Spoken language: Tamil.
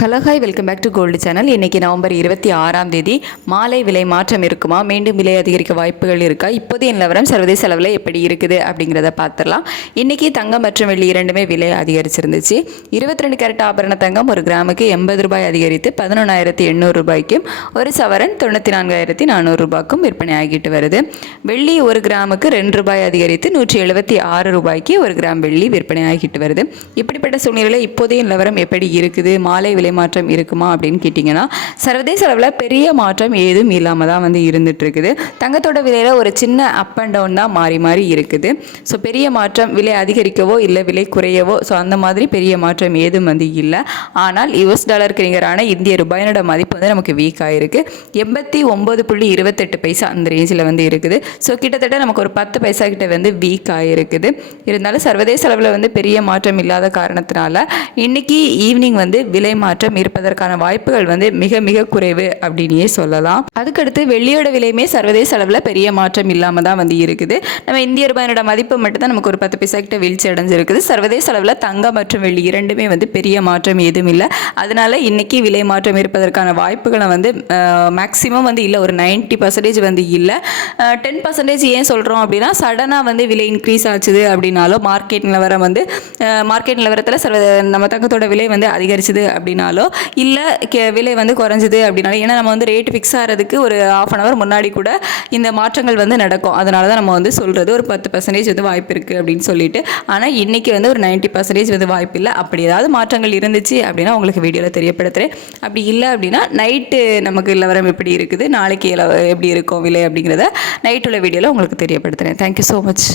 Hello hi welcome back to gold channel இன்றைக்கி நவம்பர் இருபத்தி ஆறாம் தேதி. மாலை விலை மாற்றம் இருக்குமா? மீண்டும் விலை அதிகரிக்க வாய்ப்புகள் இருக்கா? இப்போதைய நிலவரம் சர்வதேச அளவில் எப்படி இருக்குது அப்படிங்கிறத பார்த்துடலாம். இன்றைக்கி தங்கம் மற்றும் வெள்ளி இரண்டுமே விலை அதிகரிச்சிருந்துச்சு. இருபத்தி ரெண்டு கேரட் ஆபரண தங்கம் ஒரு கிராமுக்கு எண்பது ரூபாய் அதிகரித்து பதினொன்றாயிரத்தி எண்ணூறு ரூபாய்க்கும் ஒரு சவரன் தொண்ணூற்றி நான்காயிரத்தி நானூறு ரூபாய்க்கும் விற்பனை ஆகிட்டு வருது. வெள்ளி ஒரு கிராமுக்கு ரெண்டு ரூபாய் அதிகரித்து நூற்றி எழுபத்தி ஆறு ரூபாய்க்கு ஒரு கிராம் வெள்ளி விற்பனை ஆகிட்டு வருது. இப்படிப்பட்ட சூழ்நிலையில் இப்போதைய நிலவரம் எப்படி இருக்குது? மாலை விலை மாற்றம் இருக்குமா அப்படின்னு கேட்டிங்கன்னா சர்வதேச அளவில் பெரிய மாற்றம் ஏதும் இல்லாமல் தான் வந்து இருந்துட்டு இருக்குது தங்கத்தோட விலையில் ஒரு சின்ன அப் அண்ட் டவுன் தான் மாறி மாறி இருக்குது. ஸோ பெரிய மாற்றம் விலை அதிகரிக்கவோ இல்லை விலை குறையவோ ஸோ அந்த மாதிரி பெரிய மாற்றம் ஏதும் வந்து இல்லை. ஆனால் யுஎஸ் டாலருக்கு நிகரான இந்திய ரூபாயினோட மதிப்பு வந்து நமக்கு வீக் ஆகிருக்கு எண்பத்தி ஒம்பது புள்ளி இருபத்தெட்டு பைசா அந்த ரேஞ்சில் வந்து இருக்குது. ஸோ கிட்டத்தட்ட நமக்கு ஒரு பத்து பைசா கிட்ட வந்து வீக் ஆகிருக்குது இருந்தாலும் சர்வதேச அளவில் வந்து பெரிய மாற்றம் இல்லாத காரணத்தினால இன்னைக்கு ஈவினிங் வந்து விலை மாற்றம் மாற்றம் இருப்பதற்கான வாய்ப்புகள் வந்து மிக மிக குறைவு அப்படின்னே சொல்லலாம். அதுக்கடுத்து வெள்ளியோட விலையுமே சர்வதேச அளவில் பெரிய மாற்றம் இல்லாமல் தான் வந்து இருக்குது. நம்ம இந்திய ரூபாயினோட மதிப்பு மட்டும் தான் நமக்கு ஒரு பத்து பைசா கிட்ட வீழ்ச்சி அடைஞ்சிருக்குது. சர்வதேச அளவில் தங்கம் மற்றும் வெள்ளி இரண்டுமே வந்து பெரிய மாற்றம் எதுவும் இல்லை. அதனால இன்னைக்கு விலை மாற்றம் இருப்பதற்கான வாய்ப்புகளை வந்து மேக்ஸிமம் வந்து இல்லை. ஒரு 90% பர்சன்டேஜ் வந்து இல்லை. டென் பர்சன்டேஜ் ஏன் சொல்கிறோம் அப்படின்னா சடனாக வந்து விலை இன்க்ரீஸ் ஆச்சுது அப்படின்னாலும் மார்க்கெட் நிலவரம் வந்து மார்க்கெட் நிலவரத்தில் சர்வ நம்ம தங்கத்தோட விலை வந்து அதிகரிச்சுது அப்படின்னாலோ இல்லை கே விலை வந்து குறைஞ்சிது அப்படின்னாலும் ஏன்னா நம்ம வந்து ரேட் ஃபிக்ஸ் ஆகிறதுக்கு ஒரு ஆஃப் அன் ஹவர் முன்னாடி கூட இந்த மாற்றங்கள் வந்து நடக்கும். அதனால தான் நம்ம வந்து சொல்கிறது ஒரு பத்து பர்சன்டேஜ் வந்து வாய்ப்பு இருக்குது அப்படின்னு சொல்லிட்டு. ஆனால் இன்றைக்கி வந்து ஒரு 90% பர்சன்டேஜ் வந்து வாய்ப்பு இல்லை. அப்படி ஏதாவது மாற்றங்கள் இருந்துச்சு அப்படின்னா உங்களுக்கு வீடியோவில் தெரியப்படுத்துகிறேன் அப்படி இல்லை அப்படின்னா நைட்டு நமக்கு நிலவரம் எப்படி இருக்குது நாளைக்கு எப்படி இருக்கும் விலை அப்படிங்கிறத நைட்டுள்ள வீடியோவில் உங்களுக்கு தெரியப்படுத்துகிறேன் தேங்க்யூ ஸோ மச்